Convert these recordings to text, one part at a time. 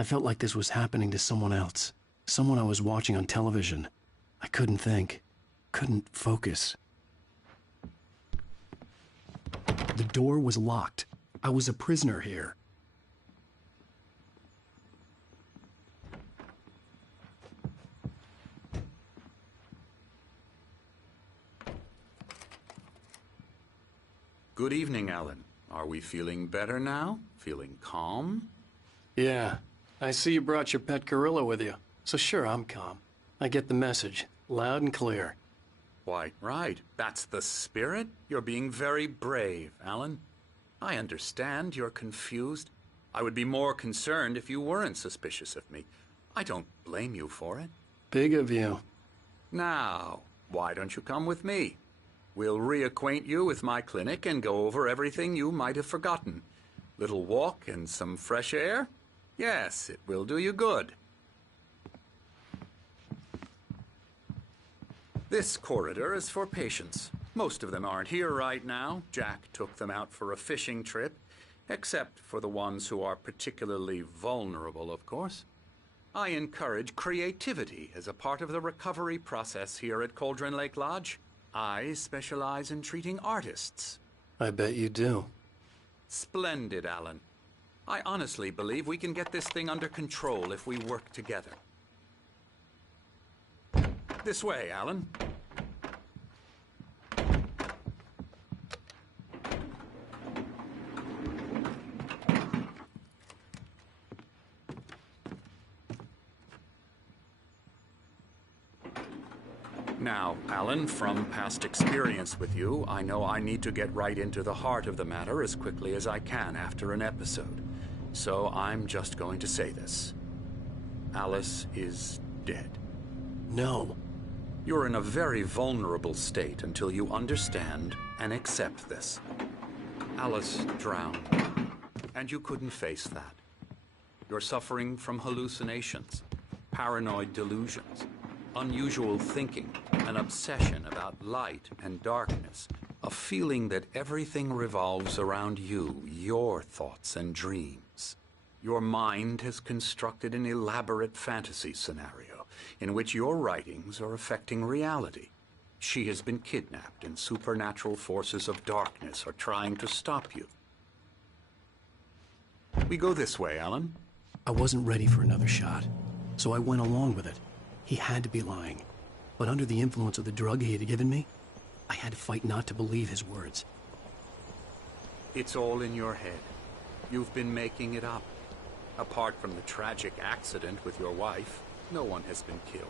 I felt like this was happening to someone else. Someone I was watching on television. I couldn't think. Couldn't focus. The door was locked. I was a prisoner here. Good evening, Alan. Are we feeling better now? Feeling calm? Yeah. I see you brought your pet gorilla with you. So sure, I'm calm. I get the message. Loud and clear. Why, right. That's the spirit. You're being very brave, Alan. I understand you're confused. I would be more concerned if you weren't suspicious of me. I don't blame you for it. Big of you. Now, why don't you come with me? We'll reacquaint you with my clinic and go over everything you might have forgotten. Little walk and some fresh air? Yes, it will do you good. This corridor is for patients. Most of them aren't here right now. Jack took them out for a fishing trip, except for the ones who are particularly vulnerable, of course. I encourage creativity as a part of the recovery process here at Cauldron Lake Lodge. I specialize in treating artists. I bet you do. Splendid, Alan. I honestly believe we can get this thing under control if we work together. This way, Alan. Now, Alan, from past experience with you, I know I need to get right into the heart of the matter as quickly as I can after an episode. So I'm just going to say this. Alice is dead. No. You're in a very vulnerable state until you understand and accept this. Alice drowned, and you couldn't face that. You're suffering from hallucinations, paranoid delusions, unusual thinking, an obsession about light and darkness, a feeling that everything revolves around you, your thoughts and dreams. Your mind has constructed an elaborate fantasy scenario in which your writings are affecting reality. She has been kidnapped and supernatural forces of darkness are trying to stop you. We go this way, Alan. I wasn't ready for another shot, so I went along with it. He had to be lying. But under the influence of the drug he had given me, I had to fight not to believe his words. It's all in your head. You've been making it up. Apart from the tragic accident with your wife, no one has been killed.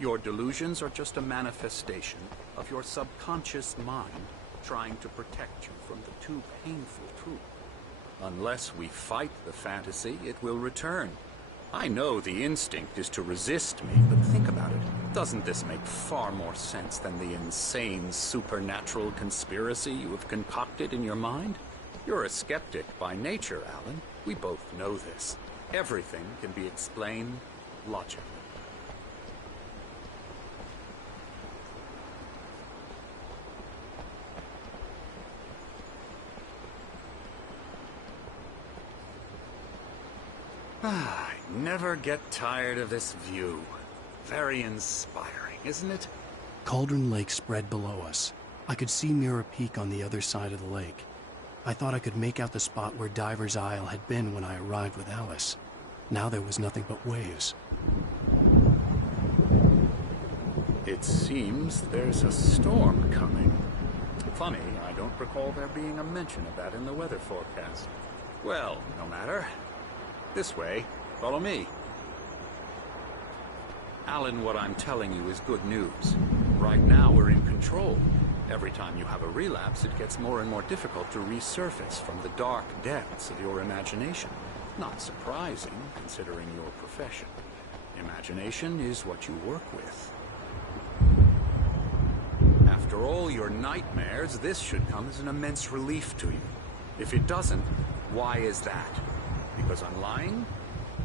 Your delusions are just a manifestation of your subconscious mind trying to protect you from the too painful truth. Unless we fight the fantasy, it will return. I know the instinct is to resist me, but think about it. Doesn't this make far more sense than the insane supernatural conspiracy you have concocted in your mind? You're a skeptic by nature, Alan. We both know this. Everything can be explained logically. I never get tired of this view. Very inspiring, isn't it? Cauldron Lake spread below us. I could see Mirror Peak on the other side of the lake. I thought I could make out the spot where Diver's Isle had been when I arrived with Alice. Now there was nothing but waves. It seems there's a storm coming. Funny, I don't recall there being a mention of that in the weather forecast. Well, no matter. This way. Follow me. Alan, what I'm telling you is good news. Right now, we're in control. Every time you have a relapse, it gets more and more difficult to resurface from the dark depths of your imagination. Not surprising, considering your profession. Imagination is what you work with. After all your nightmares, this should come as an immense relief to you. If it doesn't, why is that? Because I'm lying?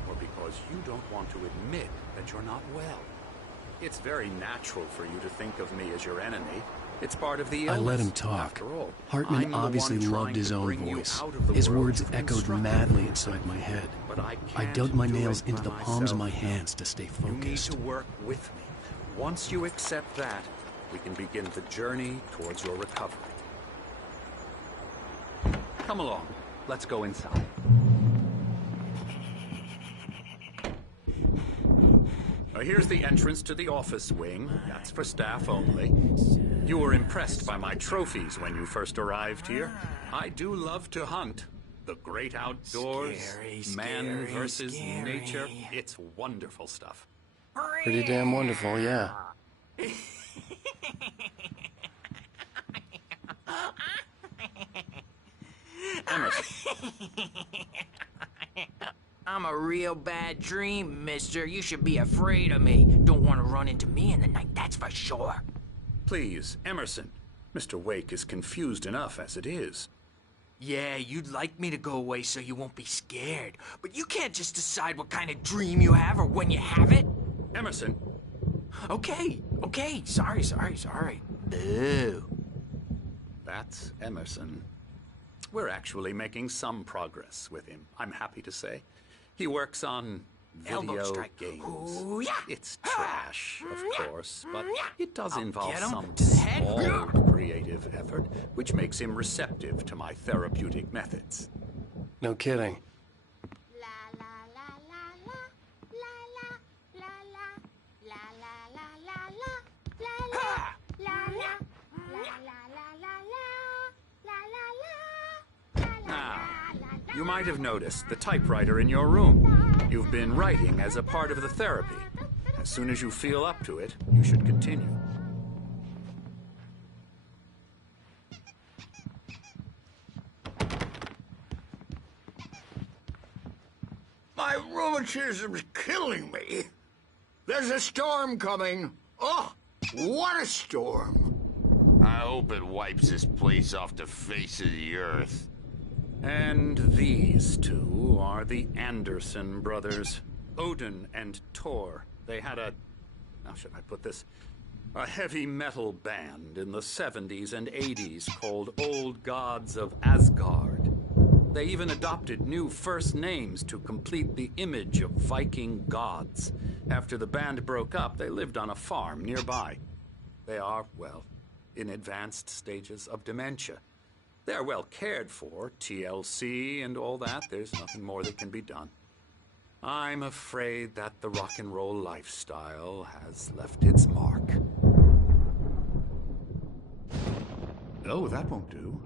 Or because you don't want to admit that you're not well? It's very natural for you to think of me as your enemy. It's part of the I illness, let him talk. after all. Hartman I'm the obviously one loved trying his to own bring you voice. out of the His world words you've echoed constructed. madly inside my head. But I I can't dug my do nails it into by the palms of my myself. hands to stay You need focused. to work with me. Once you accept that, we can begin the journey towards your recovery. Come along. Let's go inside. Here's the entrance to the office wing. That's for staff only. You were impressed by my trophies when you first arrived here. I do love to hunt. The great outdoors, man versus nature. It's wonderful stuff. Pretty damn wonderful, yeah. Emerson, I'm a real bad dream, mister. You should be afraid of me. Don't want to run into me in the night, that's for sure. please, Emerson. Mr. Wake is confused enough as it is. Yeah, you'd like me to go away so you won't be scared. But you can't just decide what kind of dream you have or when you have it. Emerson, Okay. Sorry. Boo. that's Emerson. We're actually making some progress with him, I'm happy to say. He works on Elbow video strike. games. Ooh, yeah. It's trash, of course, but it does I'll involve get him some to the head. small creative effort, which makes him receptive to my therapeutic methods. No kidding. La la la la la la la la la la la la la la la la You might have noticed the typewriter in your room. You've been writing as a part of the therapy. As soon as you feel up to it, you should continue. My rheumatism's killing me. There's a storm coming. Oh, what a storm. I hope it wipes this place off the face of the earth. And these two are the Anderson brothers, Odin and Thor. They had how should I put this? A heavy metal band in the 70s and 80s called Old Gods of Asgard. They even adopted new first names to complete the image of Viking gods. After the band broke up, they lived on a farm nearby. They are, well, in advanced stages of dementia. They're well cared for, TLC and all that. There's nothing more that can be done. I'm afraid that the rock and roll lifestyle has left its mark. Oh, that won't do.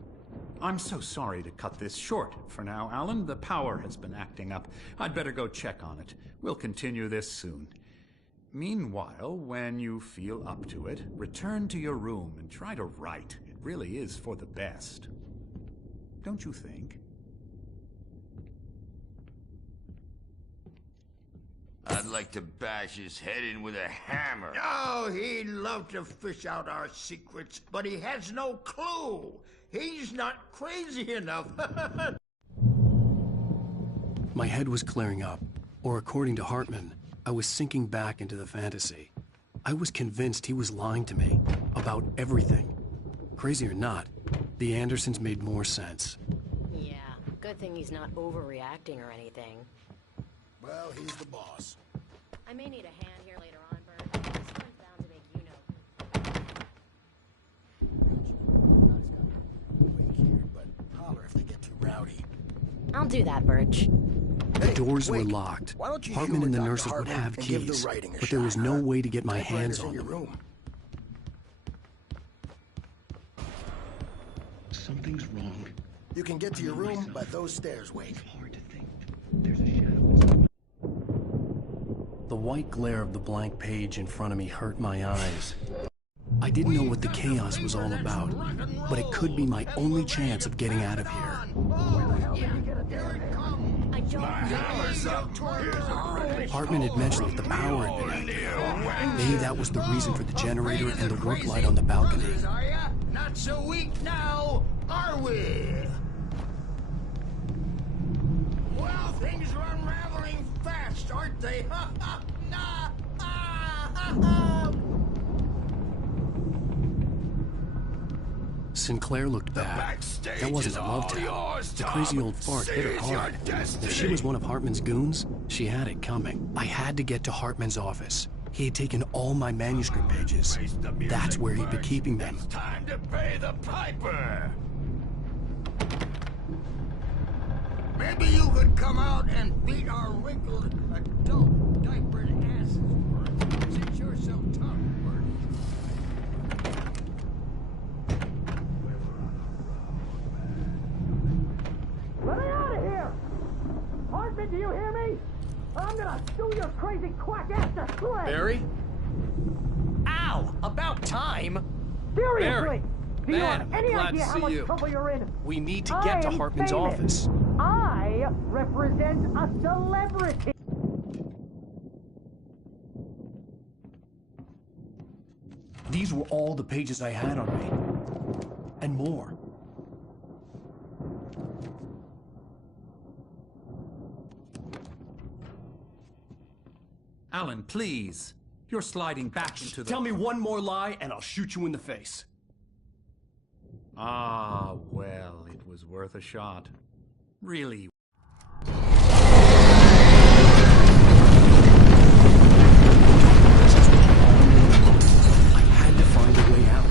I'm so sorry to cut this short for now, Alan. The power has been acting up. I'd better go check on it. We'll continue this soon. Meanwhile, when you feel up to it, return to your room and try to write. It really is for the best. Don't you think? I'd like to bash his head in with a hammer. Oh, he'd love to fish out our secrets, but he has no clue. He's not crazy enough. My head was clearing up, or according to Hartman, I was sinking back into the fantasy. I was convinced he was lying to me about everything. Crazy or not, the Andersons made more sense. Yeah, good thing he's not overreacting or anything. Well, he's the boss. I may need a hand here later on, Bert. This one's bound to make you know. Wait here, but holler if they get too rowdy. I'll do that, Birch. The doors were Wake, locked. why don't you Hartman humor and the Dr. nurses would Hartman have and give the keys, writing a but there was shot, no huh? way to get my hands Typewriter's in on your them. room. Something's wrong. You can get to your room by those stairs, Wake. Hard to think. There's a shadow. The white glare of the blank page in front of me hurt my eyes. I didn't know what the chaos was all about, but it could be my only chance of getting out of here. I don't know. Hartman had mentioned that the power had been activated. Maybe that was the reason for the generator and the work light on the balcony. Are ya? Not so weak now, are we? Well, things are unraveling fast, aren't they? Sinclair looked bad. That wasn't a love tale. The crazy old fart hit her hard. If she was one of Hartman's goons, she had it coming. I had to get to Hartman's office. He had taken all my manuscript pages. That's where he'd be keeping them. It's time to pay the piper. Maybe you could come out and beat our wrinkled adult diapered asses for us, since you're so tough, Bert. Let me out of here! Hartman, do you hear me? I'm gonna sue your crazy quack ass to slay! Barry? Ow! About time! Seriously! Barry! Do you Man, have any glad idea to how see much you. trouble you're in? We need to get to I'm Hartman's famous. office. I represent a celebrity! These were all the pages I had on me. And more. Alan, please. You're sliding back into the... Tell me one more lie and I'll shoot you in the face. Ah, well, it was worth a shot. Really. I had to find a way out.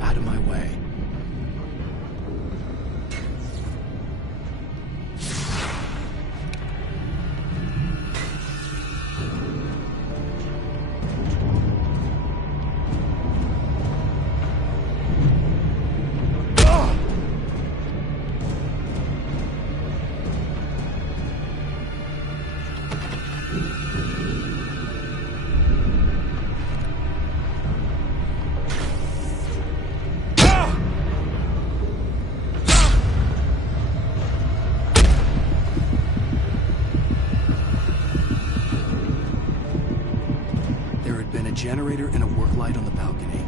Out of my way. Generator and a work light on the balcony.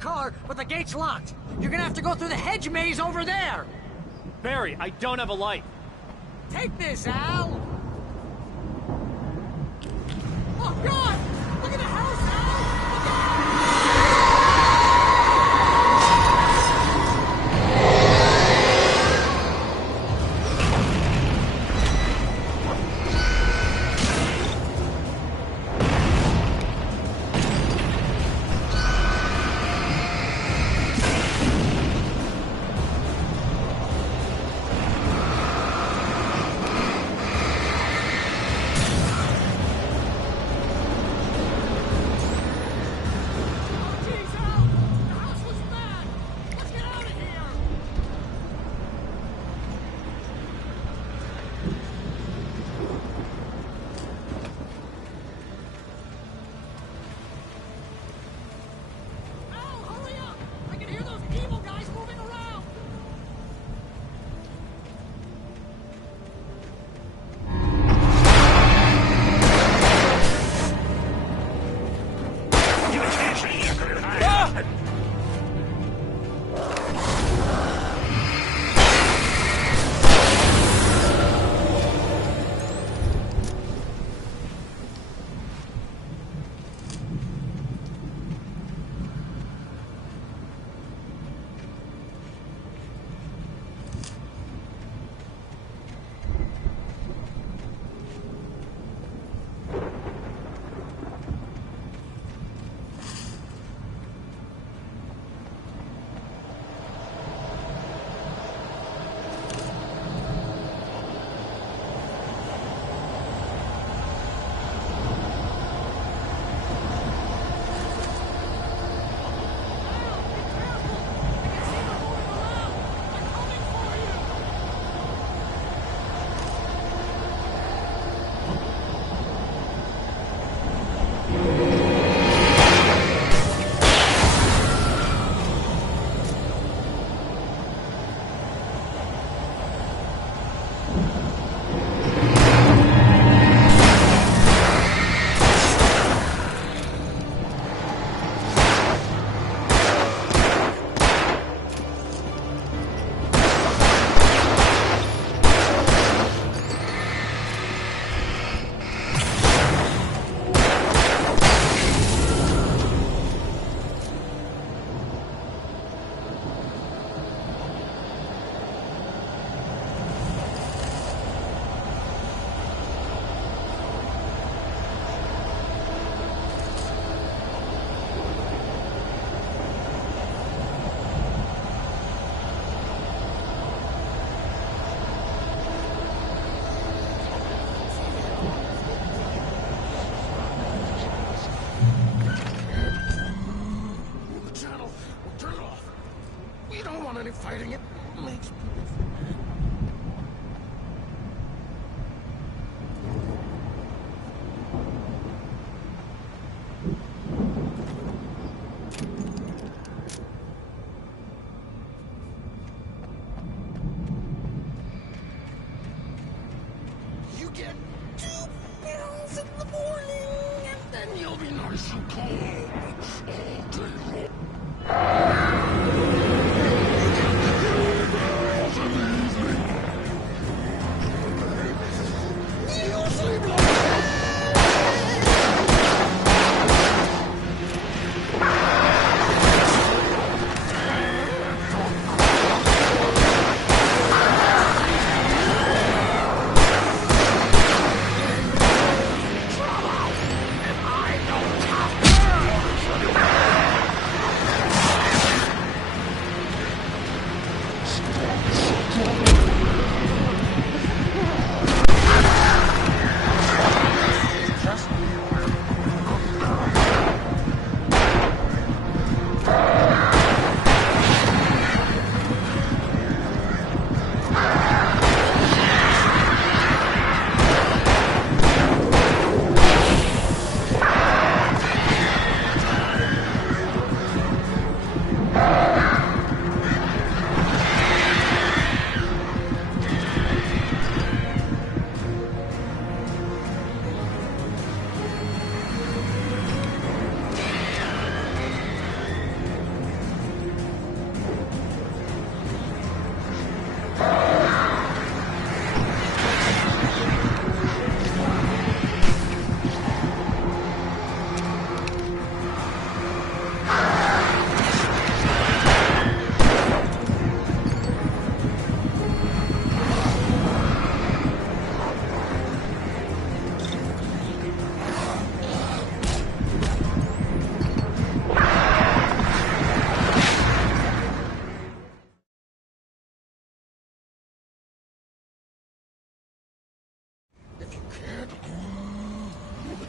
car, but the gate's locked. You're gonna have to go through the hedge maze over there. Barry, I don't have a light. Take this, Al. Oh, God! Look at the house, Al! fighting it makes people mad. You get 2 pills in the morning, and then you'll be nice and cold all day long.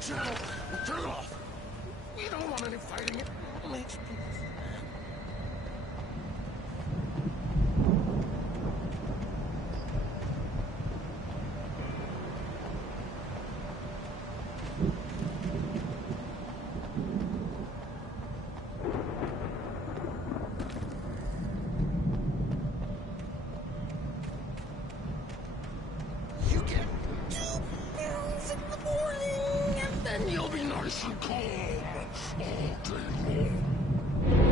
channel. Turn it off. We don't want any fighting. It makes people sad. You get 2 pills in the morning, and then you'll be nice and calm all day long.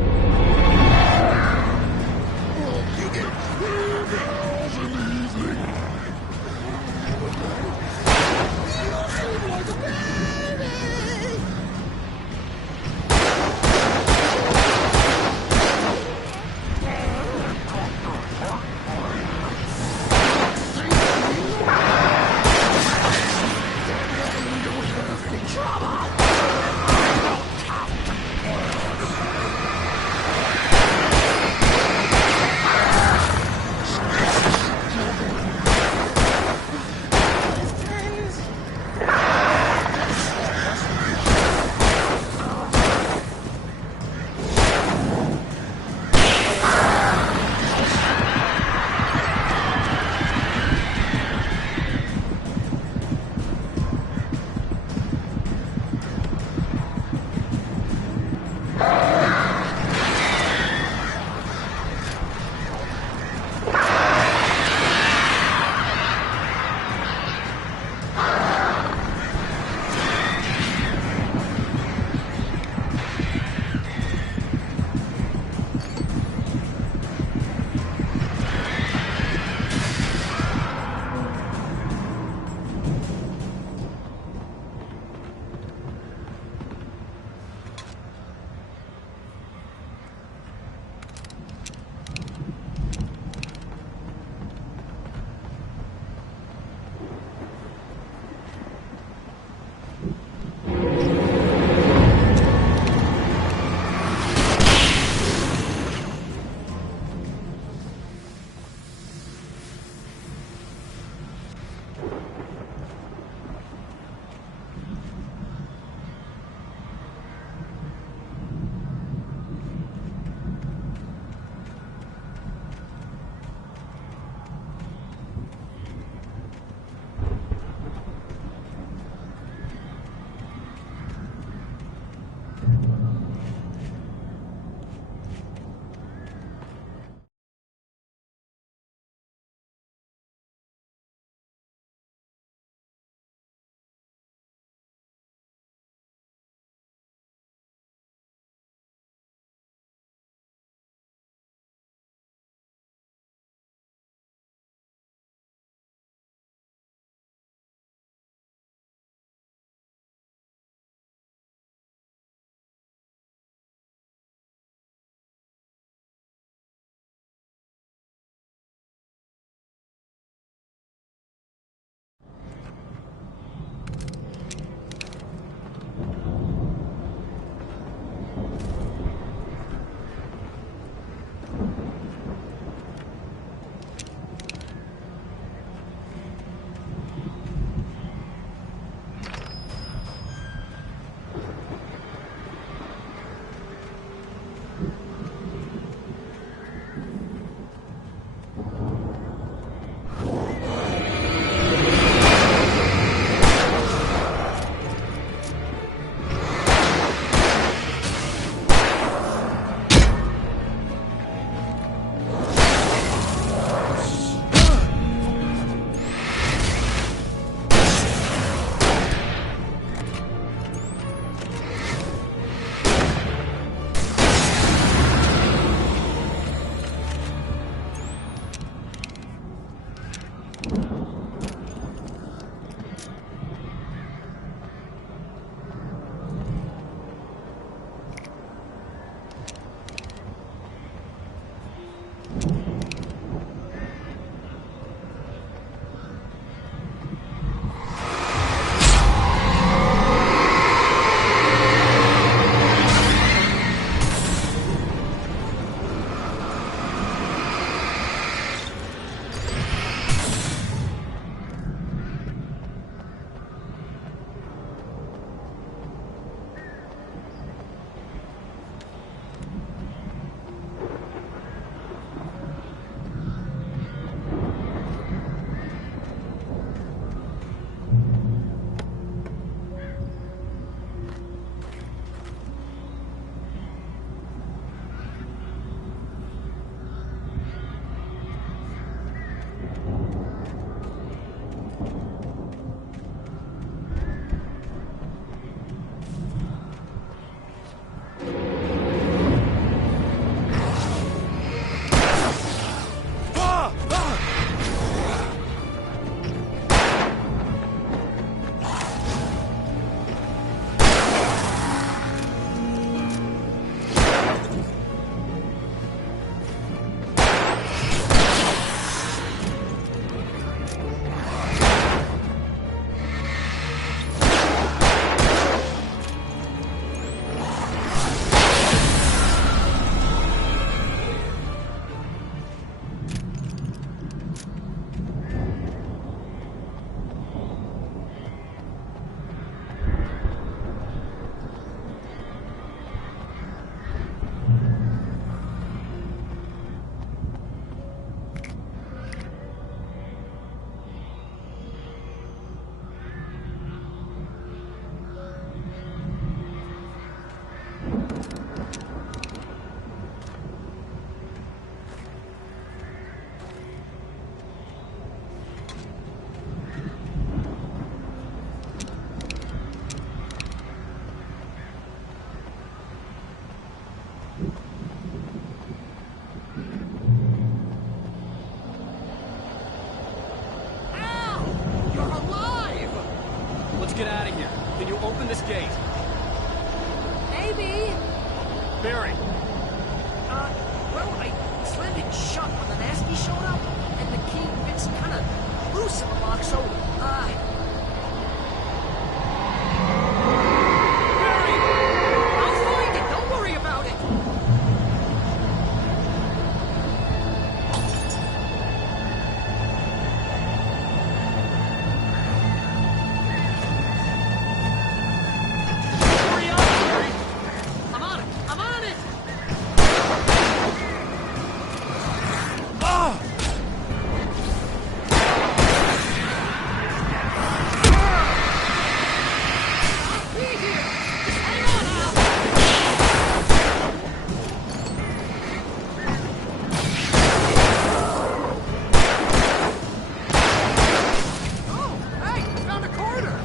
this gate. Maybe. Barry, Well, I slammed it shut when the nasty showed up, and the key fits kind of loose in the lock, so, Barry! I'll find it. Don't worry about it. Hurry up, Barry! I'm on it. I'm on it. Be here. Just hang on, Al. Oh, hey, I found a corner.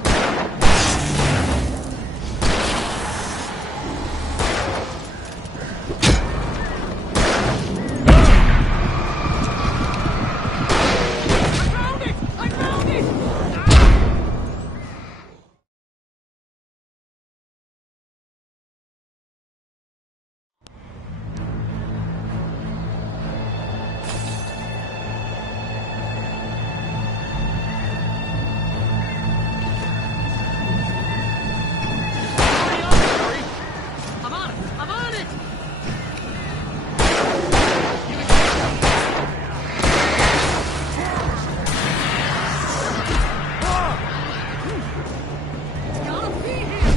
I found it! I found it! Hurry up, Barry! I'm on it! I'm on it! Gotta be here!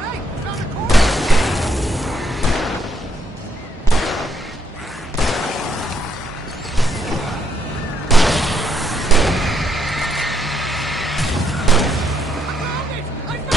Hey, found a corner! I found it! I found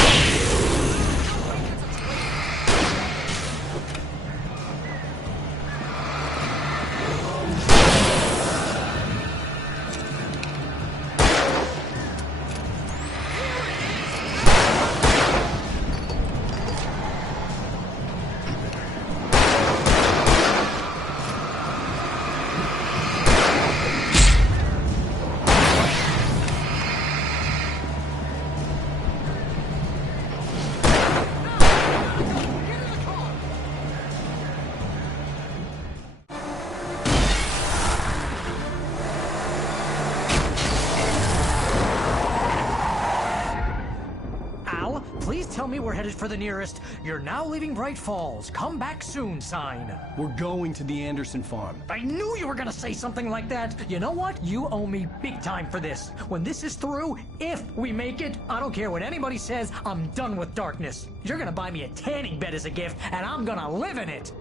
Al, please tell me we're headed for the nearest "You're now leaving Bright Falls. Come back soon" sign. We're going to the Anderson farm. I knew you were gonna say something like that. You know what? You owe me big time for this. When this is through, if we make it, I don't care what anybody says, I'm done with darkness. You're gonna buy me a tanning bed as a gift, and I'm gonna live in it.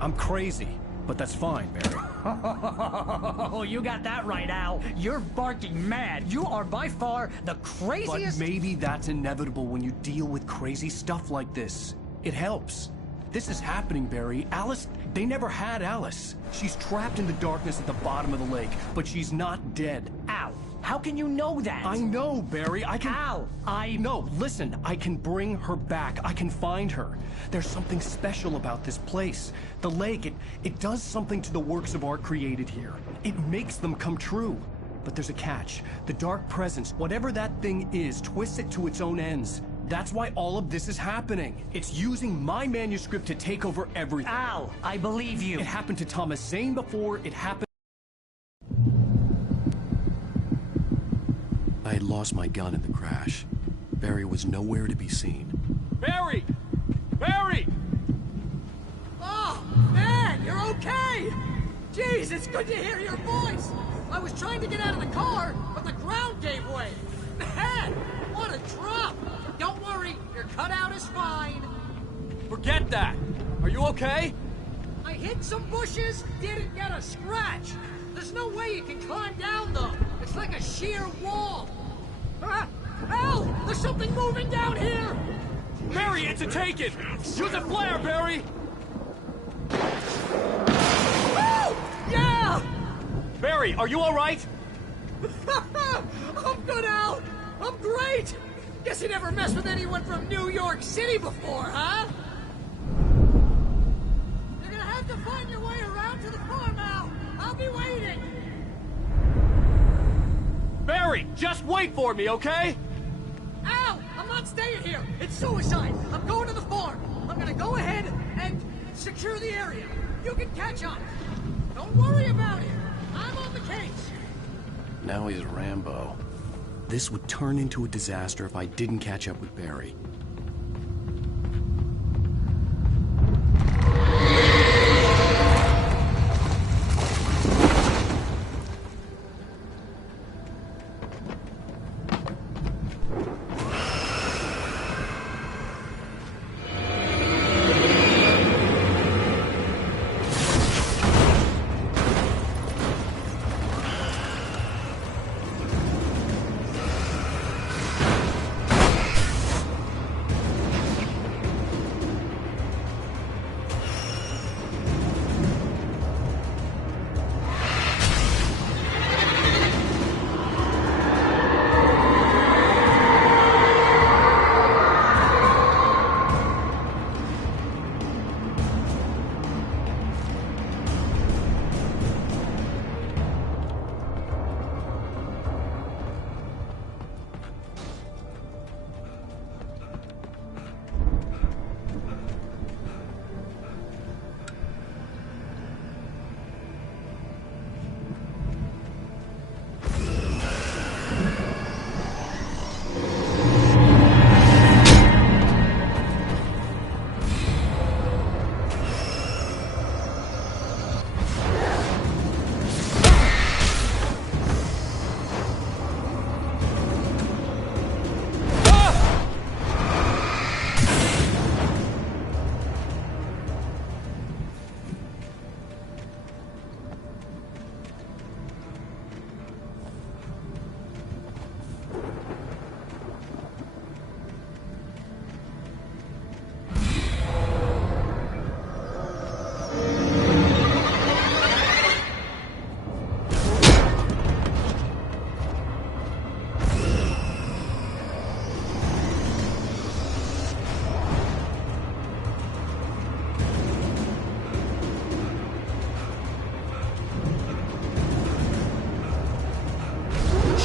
I'm crazy, but that's fine, Barry. Oh, you got that right, Al. You're barking mad. You are by far the But craziest. maybe that's inevitable when you deal with crazy stuff like this. It helps. This is happening, Barry. Alice, they never had Alice. She's trapped in the darkness at the bottom of the lake, but she's not dead. Al, how can you know that? I know, Barry. I can... Al, No, listen. I can bring her back. I can find her. There's something special about this place. The lake, it does something to the works of art created here. It makes them come true. But there's a catch. The dark presence, whatever that thing is, twists it to its own ends. That's why all of this is happening. It's using my manuscript to take over everything. Al, I believe you. It happened to Thomas Zane before. It happened... I had lost my gun in the crash. Barry was nowhere to be seen. Barry! Barry! Oh, man, you're okay! Jeez, it's good to hear your voice! I was trying to get out of the car, but the ground gave way! Man, what a drop! Don't worry, your cutout is fine. Forget that! Are you okay? I hit some bushes, didn't get a scratch. There's no way you can climb down, though. It's like a sheer wall. Ah, Al! There's something moving down here! Barry, it's a taken! Use a flare, Barry! Oh! Yeah! Barry, are you alright? I'm good, Al! I'm great! Guess you never messed with anyone from New York City before, huh? You're gonna have to find your way around to the farm, Al! I'll be waiting! Barry, just wait for me, okay? Al! I'm not staying here! It's suicide! I'm going to the farm! I'm gonna go ahead and secure the area. You can catch up. Don't worry about it. I'm on the case. Now he's Rambo. This would turn into a disaster if I didn't catch up with Barry.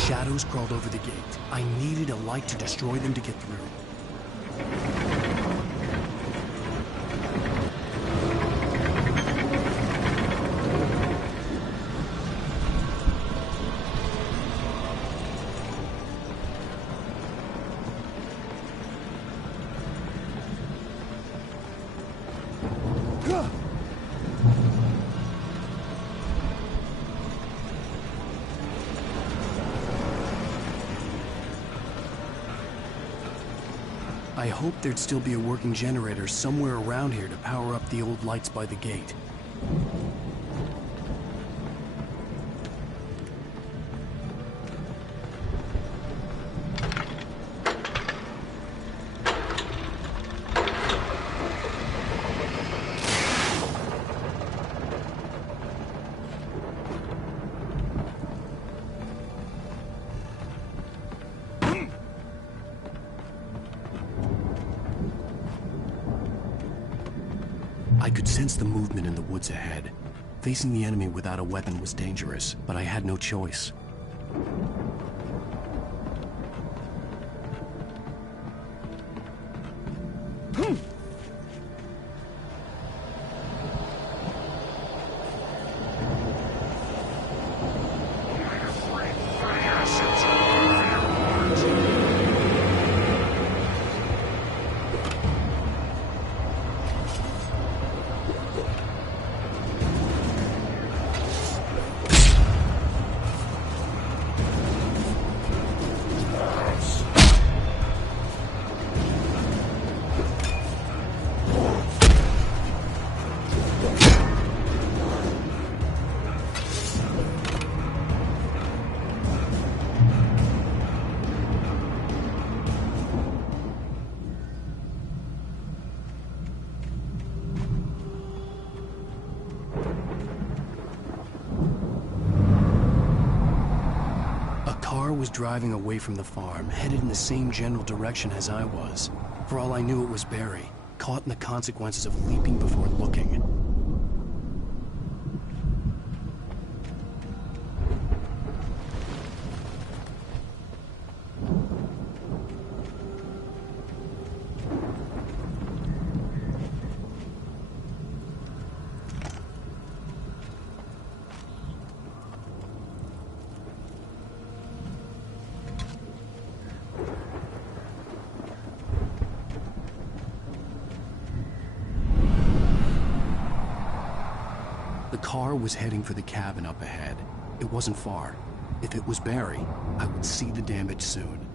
Shadows crawled over the gate. I needed a light to destroy them to get through. I hoped there'd still be a working generator somewhere around here to power up the old lights by the gate. I could sense the movement in the woods ahead. Facing the enemy without a weapon was dangerous, but I had no choice. car was driving away from the farm, headed in the same general direction as I was. For all I knew, it was Barry, caught in the consequences of leaping before looking. The car was heading for the cabin up ahead. It wasn't far. If it was Barry, I would see the damage soon.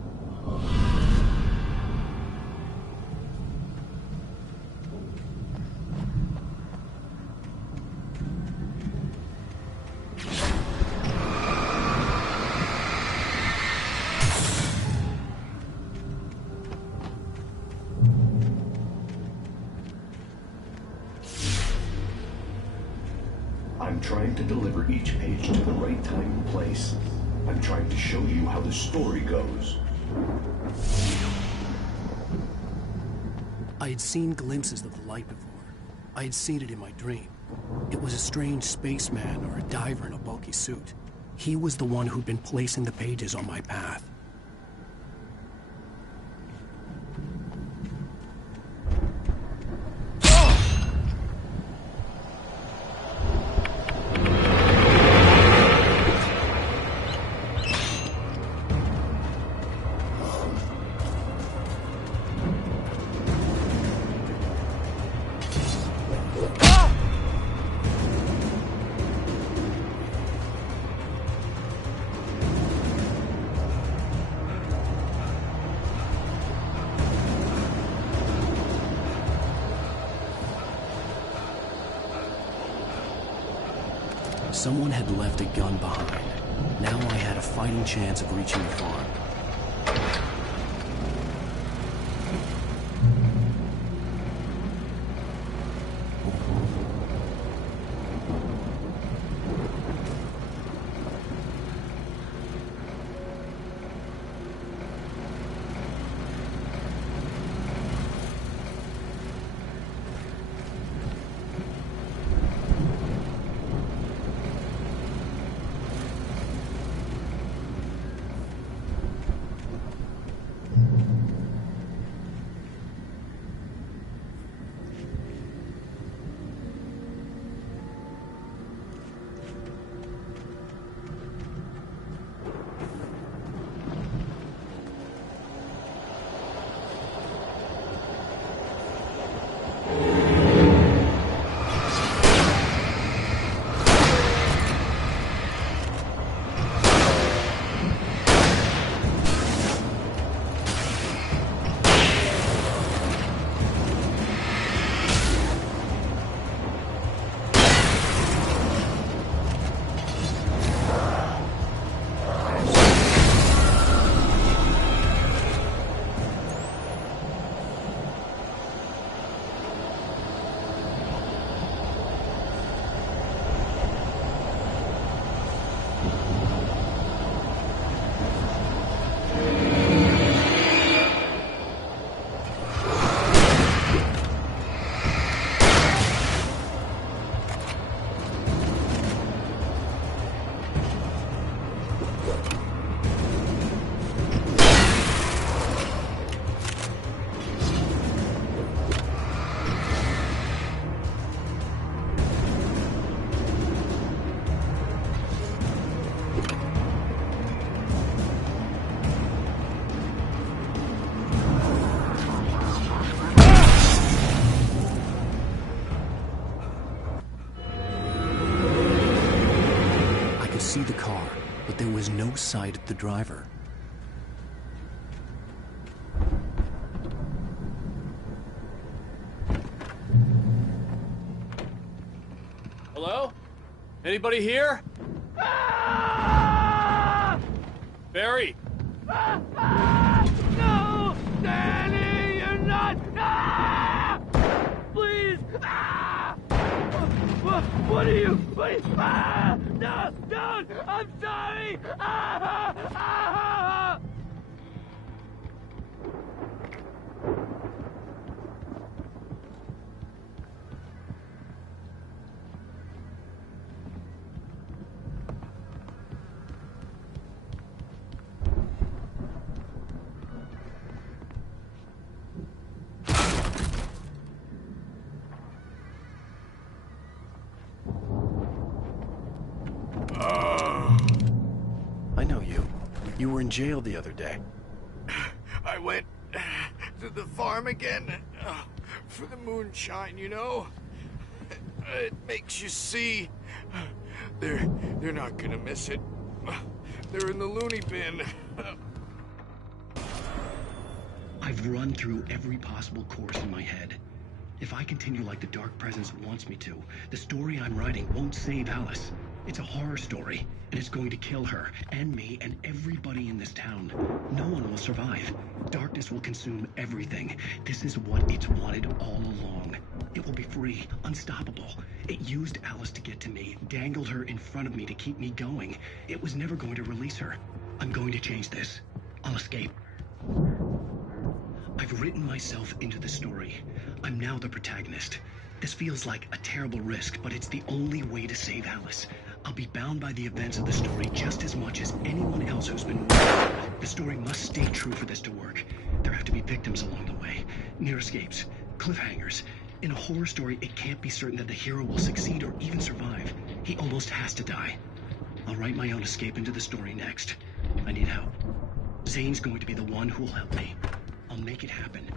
I'm trying to deliver each page to the right time and place. I'm trying to show you how the story goes. I had seen glimpses of the light before. I had seen it in my dream. It was a strange spaceman or a diver in a bulky suit. He was the one who'd been placing the pages on my path. Someone had left a gun behind. Now I had a fighting chance of reaching the farm. See the car, but there was no sight of the driver. Hello? Anybody here? Barry! No! Danny, you're not! Please! What are you? No! Don't! I'm sorry! Ah, ah, ah. I know you. You were in jail the other day. I went to the farm again for the moonshine, you know? It makes you see. They're not gonna miss it. They're in the loony bin. I've run through every possible course in my head. If I continue like the Dark Presence wants me to, the story I'm writing won't save Alice. It's a horror story, and it's going to kill her, and me, and everybody in this town. No one will survive. Darkness will consume everything. This is what it's wanted all along. It will be free, unstoppable. It used Alice to get to me, dangled her in front of me to keep me going. It was never going to release her. I'm going to change this. I'll escape. I've written myself into the story. I'm now the protagonist. This feels like a terrible risk, but it's the only way to save Alice. I'll be bound by the events of the story just as much as anyone else who's been with her. The story must stay true for this to work. There have to be victims along the way. Near escapes. Cliffhangers. In a horror story, it can't be certain that the hero will succeed or even survive. He almost has to die. I'll write my own escape into the story next. I need help. Zane's going to be the one who'll help me. I'll make it happen.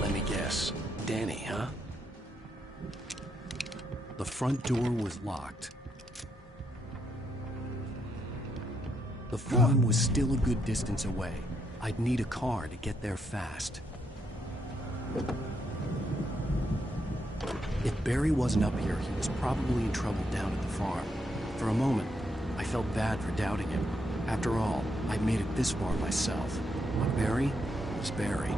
Let me guess. Danny, huh? The front door was locked. The farm was still a good distance away. I'd need a car to get there fast. If Barry wasn't up here, he was probably in trouble down at the farm. For a moment, I felt bad for doubting him. After all, I'd made it this far myself. But Barry was Barry.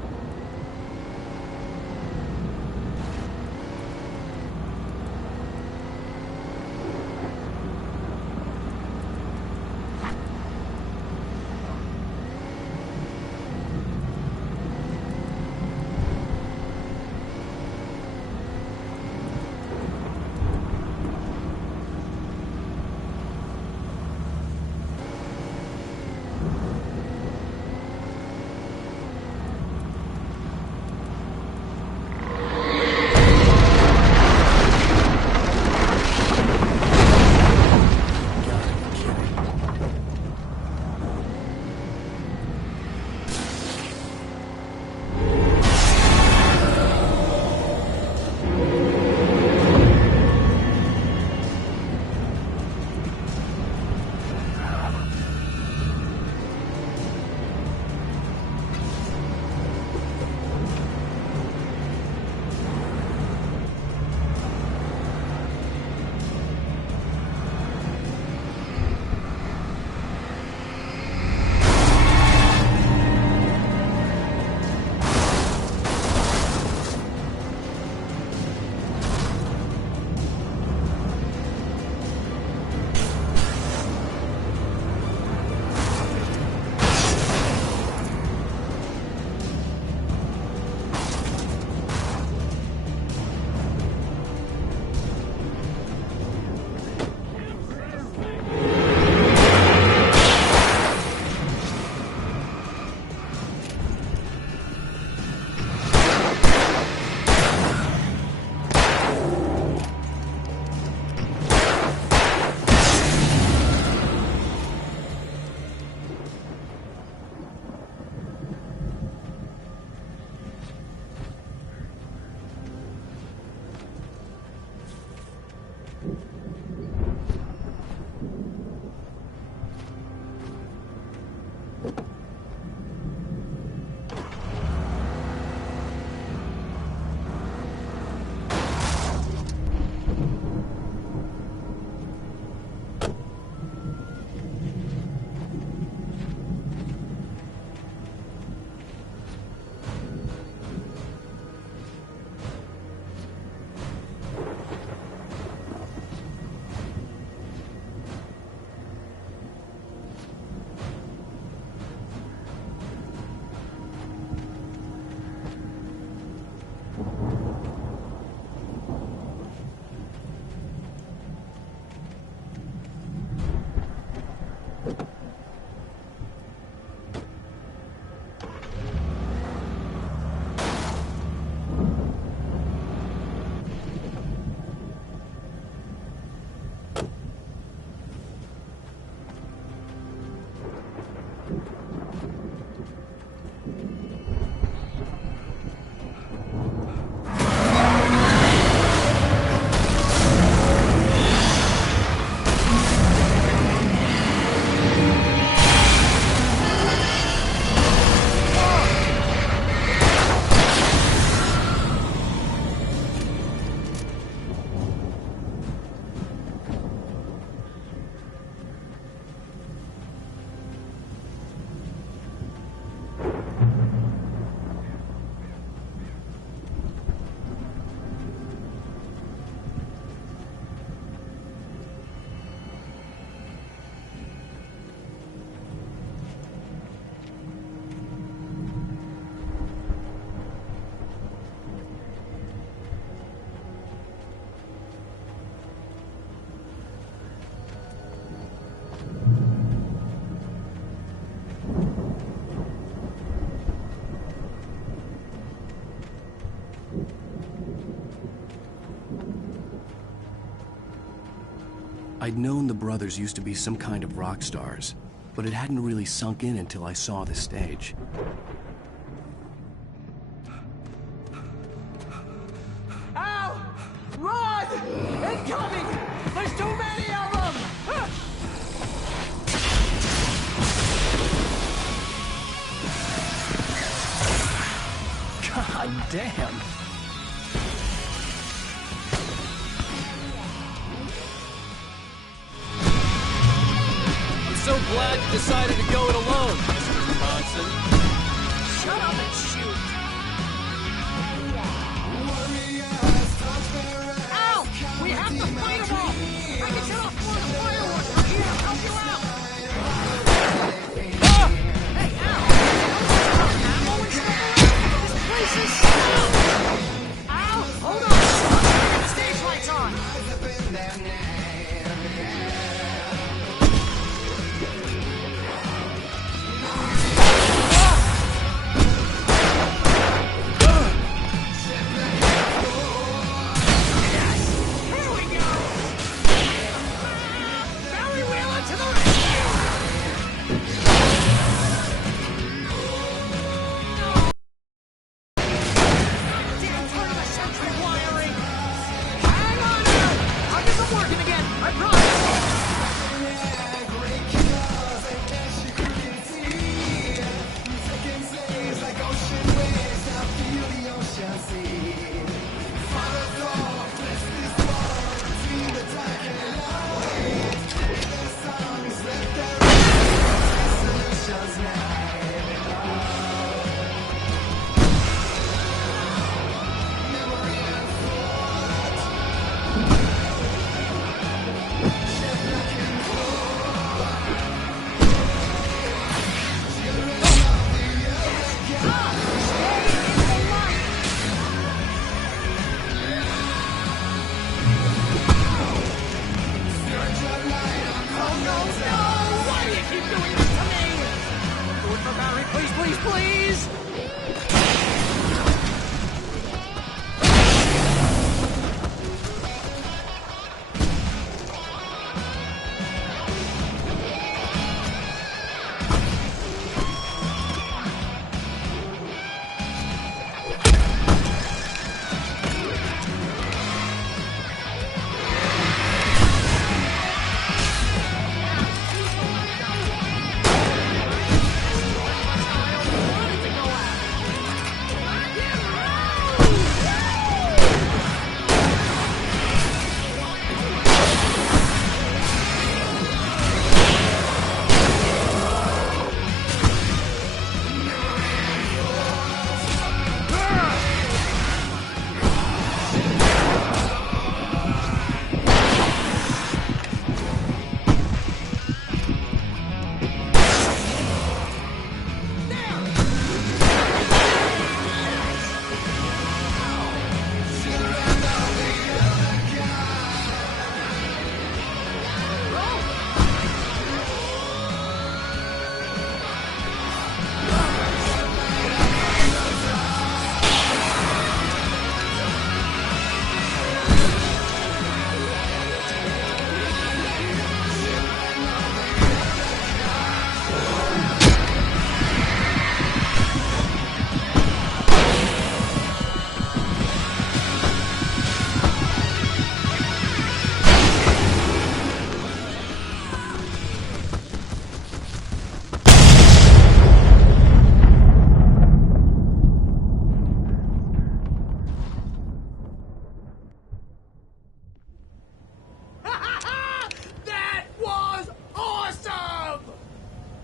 I'd known the brothers used to be some kind of rock stars, but it hadn't really sunk in until I saw the stage. Al! Run! Incoming! There's too many of them! God damn! I'm so glad you decided to go it alone, Mr. Bronson. Shut up and shoot! Al! We have to fight them all! I can set off more of the fireworks from here! Help you out! Ah! Hey, Al! Ammo and stuff! This place is shut! Al! Hold on! Get the stage lights on!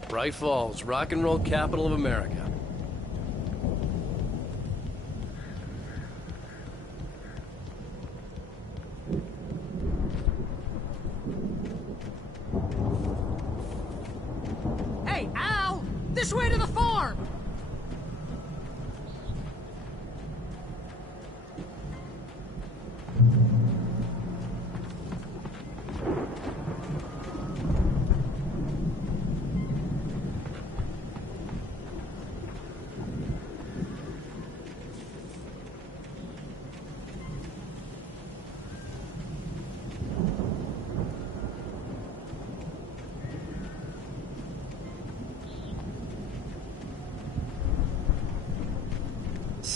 Bright Falls, rock and roll capital of America. Hey, Al! This way to the farm!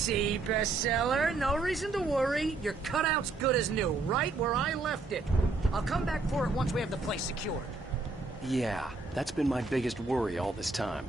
see, bestseller. No reason to worry. Your cutout's good as new, right where I left it. I'll come back for it once we have the place secured. Yeah, that's been my biggest worry all this time.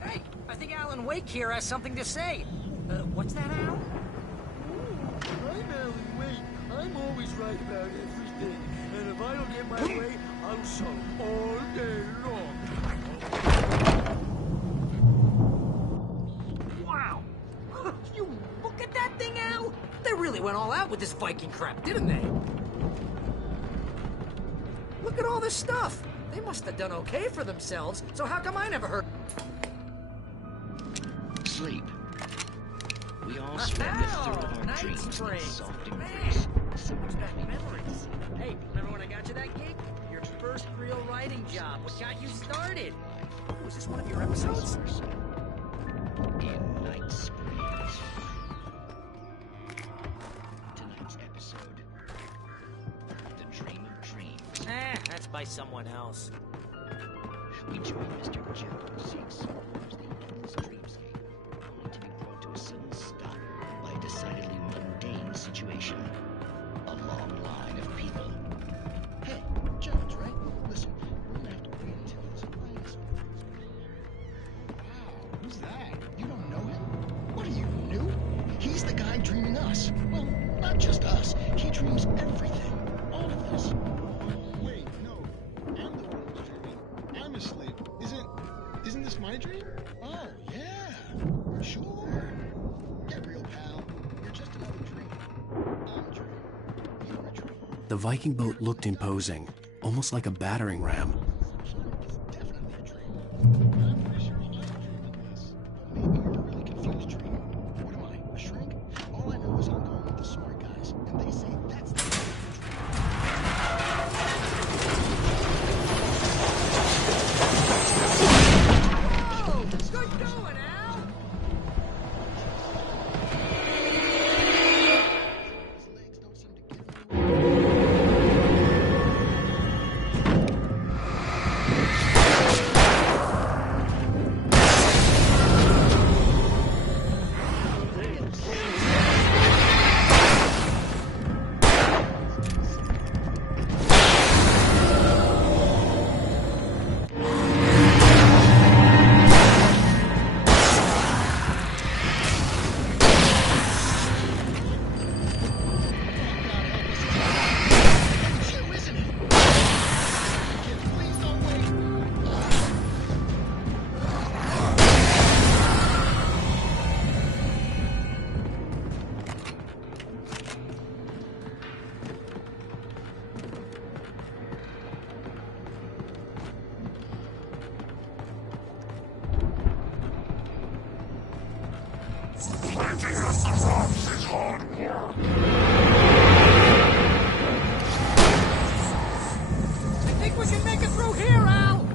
Hey, I think Alan Wake here has something to say. What's that, Al? I'm Alan Wake. I'm always right about everything. And if I don't get my way, I'll shout all day long. Wow. You look at that thing, Al. They really went all out with this Viking crap, didn't they? Look at all this stuff. They must have done okay for themselves, so how come I never heard... Sleep. We all spend a third of our dreams in soft embrace. So much back memories. Hey, remember when I got you that gig? Your first real writing job. What got you started? Was this one of your episodes? In Night Springs. Tonight's episode. The Dream of Dreams. That's by someone else. We join Mr. Jones, who explores the endless dreamscape, only to be brought to a sudden stop by a decidedly mundane situation. A long line of people. Hey, Jones, right? Listen, we're gonna have to wait until this line is... Wow, who's that? You don't know him? What are you, new? He's the guy dreaming us. Well, not just us. He dreams everything. All of this. Wait, no. I'm the one who's dreaming. I'm asleep. Isn't this my dream? Oh, yeah. Sure. Get real, pal. You're just another dream. I'm a dream. You're a dream. The Viking boat looked imposing, almost like a battering ram. It's definitely a dream. I'm pretty sure I'm dreaming this. Maybe you're a really confused dream. What am I, a shrink? All I know is I'm going with the smart guys, and they say that's the dream. Whoa! Good going, Al! I think we can make it through here, Al!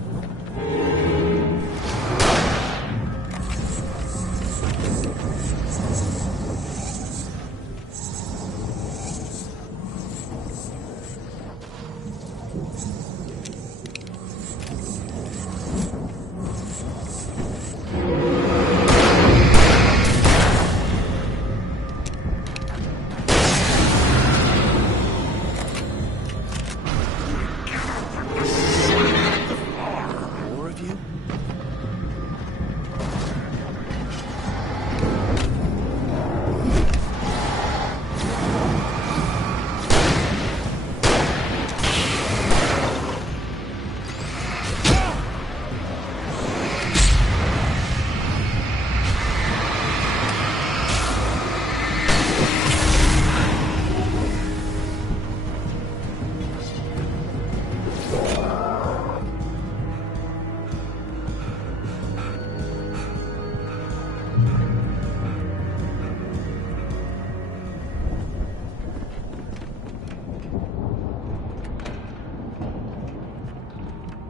More of you?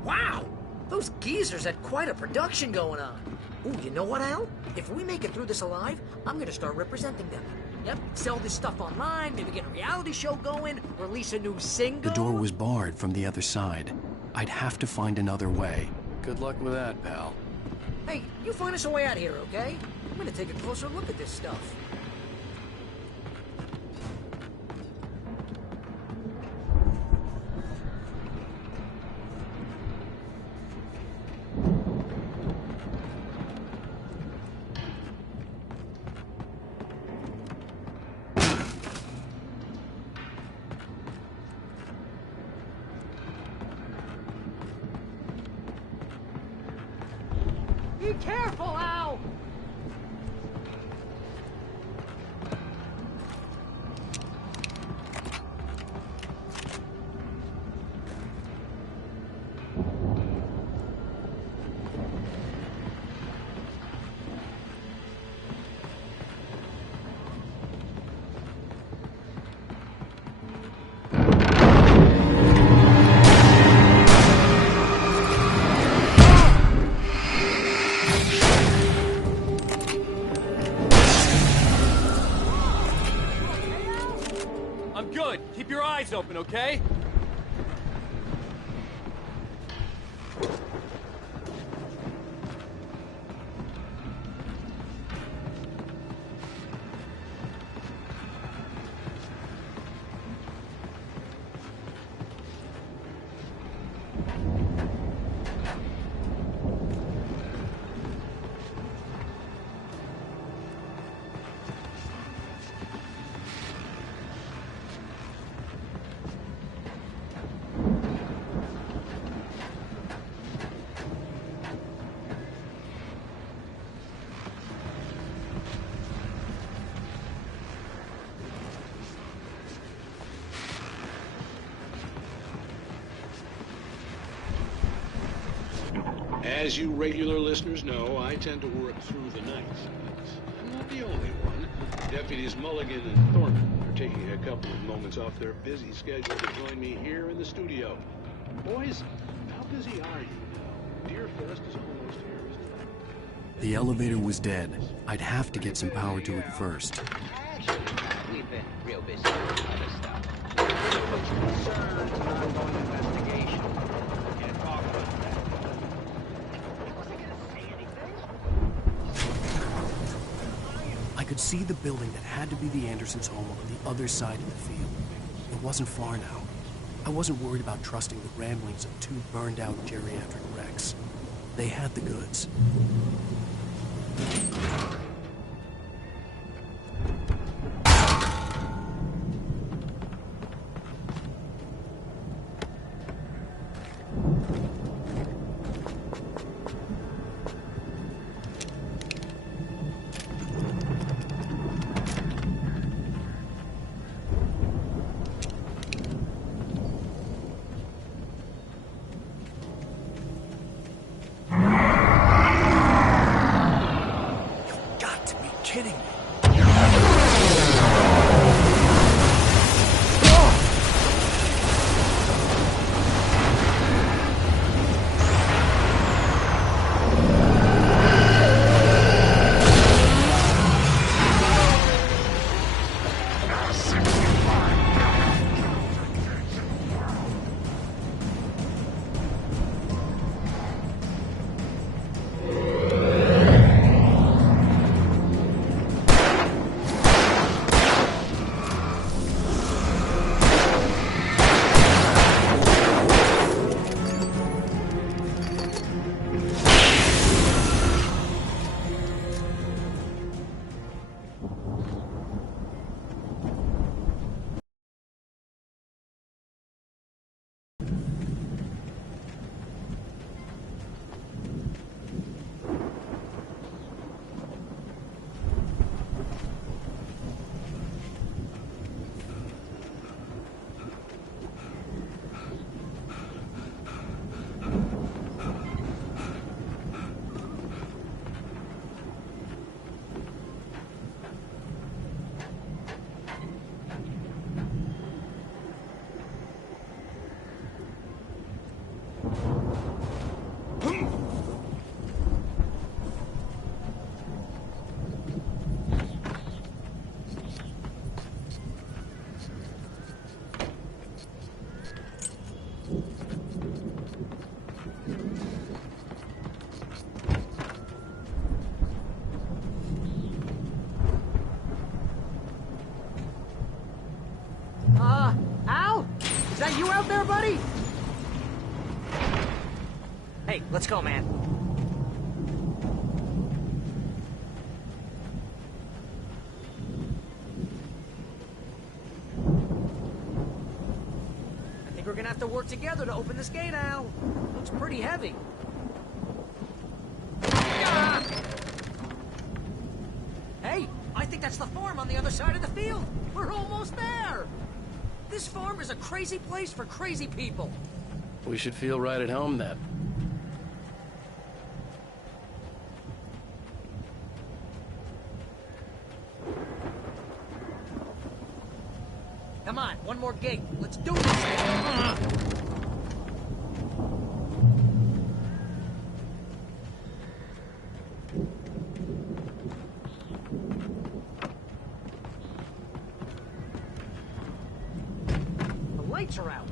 Wow! Those geezers had quite a production going on. Ooh, you know what, Al? If we make it through this alive, I'm gonna start representing them. Yep, sell this stuff online, maybe get a reality show going, release a new single. The door was barred from the other side. I'd have to find another way. Good luck with that, pal. Hey, you find us a way out of here, okay? I'm gonna take a closer look at this stuff. Be careful, Al! I'm good. Keep your eyes open, okay? As you regular listeners know, I tend to work through the night. I'm not the only one. Deputies Mulligan and Thornton are taking a couple of moments off their busy schedule to join me here in the studio. Boys, how busy are you now? Deerfest is almost here, isn't it? The elevator was dead. I'd have to get some power to it first. Actually, we've been real busy with other stuff. What's concerned with an ongoing investigation? Can't talk about that. I could see the building that had to be the Andersons' home on the other side of the field. It wasn't far now. I wasn't worried about trusting the ramblings of two burned-out geriatric wrecks. They had the goods. that you out there, buddy? Hey, let's go, man. I think we're gonna have to work together to open this gate, Al. Looks pretty heavy. Ah! Hey, I think that's the farm on the other side of the field. We're almost there. This farm is a crazy place for crazy people. We should feel right at home then. Come on, one more gate. Let's do this. The lights are out.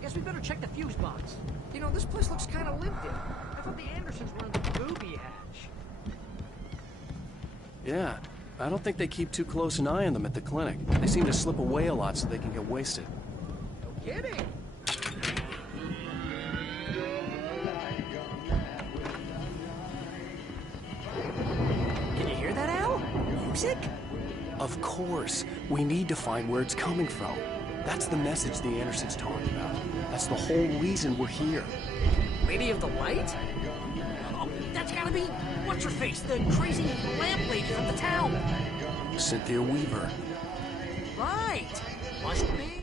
Guess we better check the fuse box. You know, this place looks kind of lived in. I thought the Andersons were in the booby hatch. Yeah, I don't think they keep too close an eye on them at the clinic. They seem to slip away a lot so they can get wasted. No kidding. Can you hear that, Al? Music? Of course. We need to find where it's coming from. That's the message the Andersons talked about. That's the whole reason we're here. Lady of the Light? Oh, that's gotta be... What's-her-face? The crazy lamp lady from the town. Cynthia Weaver. Right. Must be.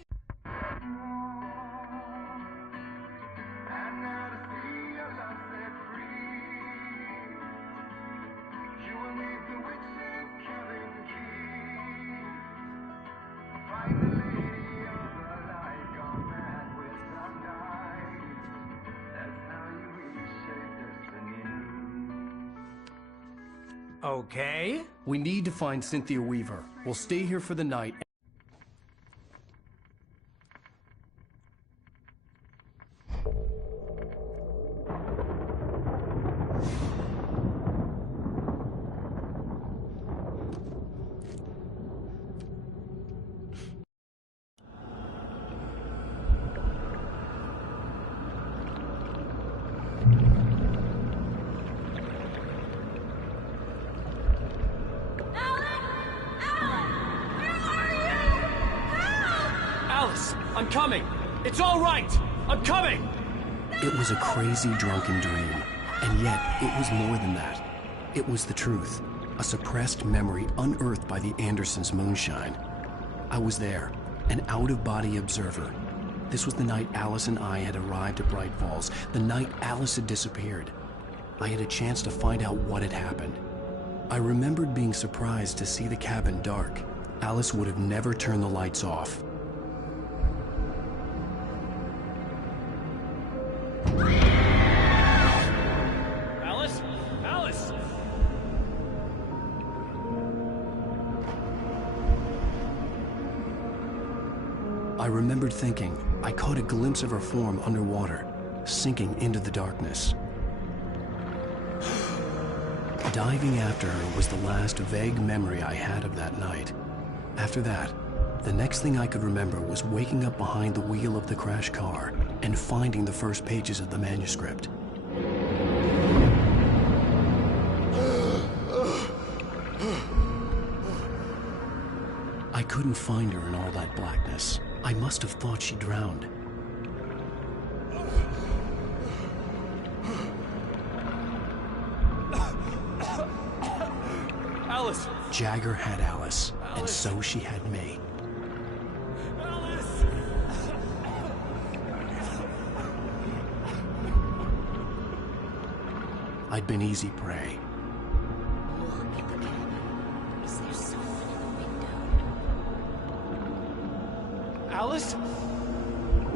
Okay. We need to find Cynthia Weaver. We'll stay here for the night. I'm coming! It's all right! I'm coming! It was a crazy, drunken dream. And yet, it was more than that. It was the truth. A suppressed memory unearthed by the Andersons' moonshine. I was there, an out-of-body observer. This was the night Alice and I had arrived at Bright Falls, the night Alice had disappeared. I had a chance to find out what had happened. I remembered being surprised to see the cabin dark. Alice would have never turned the lights off. Alice? Alice! I remembered thinking, I caught a glimpse of her form underwater, sinking into the darkness. Diving after her was the last vague memory I had of that night. After that, the next thing I could remember was waking up behind the wheel of the crashed car and finding the first pages of the manuscript. I couldn't find her in all that blackness. I must have thought she drowned. Alice! Jagger had Alice, and so she had me. Alice! I'd been easy prey. Look at the cabin. Is there someone in the window? Alice?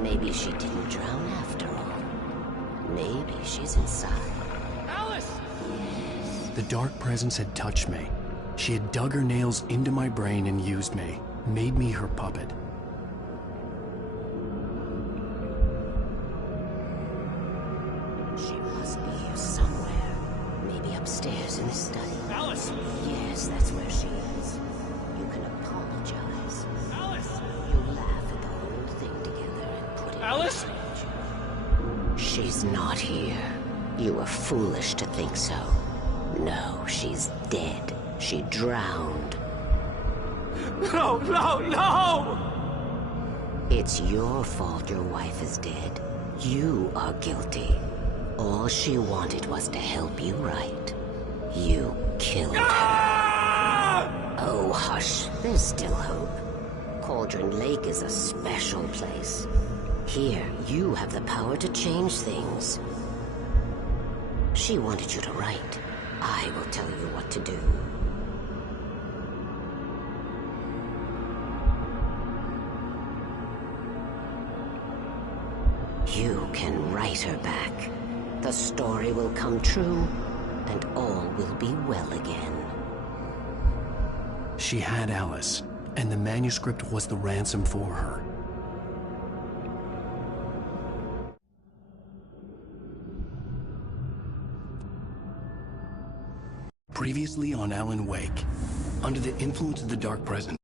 Maybe she didn't drown after all. Maybe she's inside. Alice! The dark presence had touched me. She had dug her nails into my brain and used me, made me her puppet. She must be here somewhere. Maybe upstairs in the study. Alice! Yes, that's where she is. You can apologize. Alice! You'll laugh at the whole thing together and put it Alice? She's not here. You were foolish to think so. No, she's dead. She drowned. No, no, no! It's your fault your wife is dead. You are guilty. All she wanted was to help you right. You killed her. Oh, hush. There's still hope. Cauldron Lake is a special place. Here, you have the power to change things. She wanted you to write. I will tell you what to do. You can write her back. The story will come true, and all will be well again. She had Alice, and the manuscript was the ransom for her. Previously on Alan Wake, under the influence of the Dark Presence,